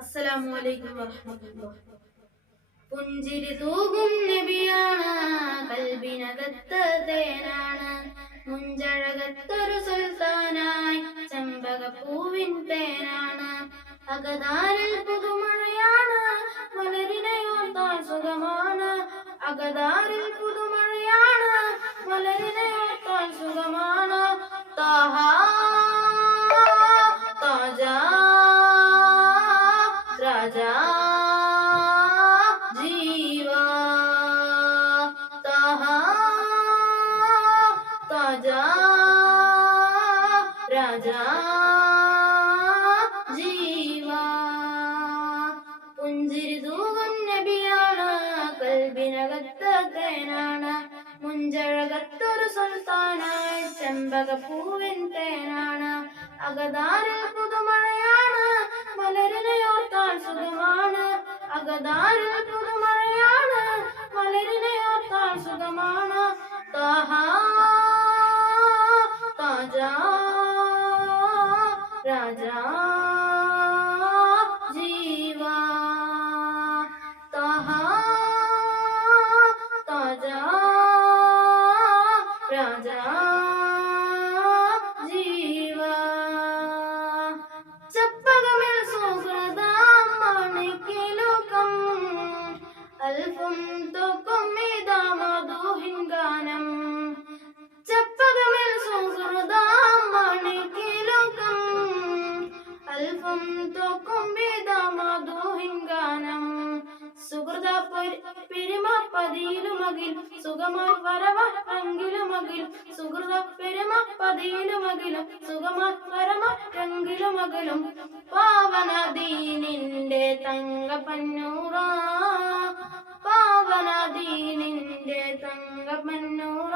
അസ്സലാമു അലൈക്കും വറഹ്മത്തുള്ളാഹി. പുഞ്ചിരി തൂകും നബിയാണ്, കൽബിനകത്ത് തേനാണ്, മുഞ്ചഴകത്തൊരു സുൽത്താനായി ചെമ്പകപ്പൂവിൻ തേനാണ്. അകതാരിൽ പുതുമഴയാണ്, മലരിനെയോർത്താൻ സുഖമാണ്. അകതാരിൽ പുതുമഴയാണ്, മലരിനെയോർത്താൻ സുഖമാണ്. താഹാ താജാ രാജാ ജീവാ, താഹാ താജാ രാജാ ജീവാ. പുഞ്ചിരി തൂകും നബിയാണ്, കൽബിനകത്ത് തേനാണ്, മുഞ്ചഴകത്തൊരു സുൽത്താനായി ചെമ്പകപ്പൂവിൻ തേനാണ്. അകതാരിൽ പുതുമഴയാണ്, മലരിനെയോർത്താൻ സുഖമാണ്. അകതാരിൽ പുതുമഴയാണ്, മലരിനെയോർത്താൻ സുഖമാണ്. താഹാ താജാ രാജാ ജീവാ, താഹാ താജാ രാജാ ജീവാ. ചെപ്പകമിൽ സുഹൃദാം മണിക്കിലുക്കം, അൽഫും തോക്കും ഇതാ മധുഹിൻ ഗാനം. ചെപ്പകമിൽ സുഹൃദാം മണിക്കിലുക്കം, അൽഫും തോക്കും ഇതാ മധുഹിൻ ഗാനം. സുഹൃദ പെരുമ പതിയിലുമകിൽ സുഖമായി വരവെങ്കിലുമകിൽ, സുഹൃദ പെരുമ പതിയിലുമകിലും സുഖമായി വരവെങ്കിലുമകിലും. പാവനദീനിന്റെ തങ്കപ്പന്നൂറ, പാവനദീനിന്റെ തങ്കപ്പന്നൂറ.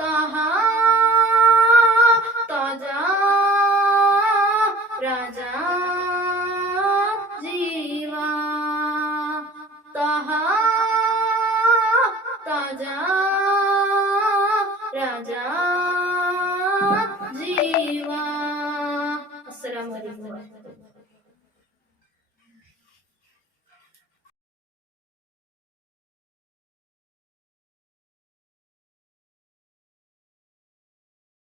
താഹാ താജാ രാജാ ജീവാ, താഹാ താജാ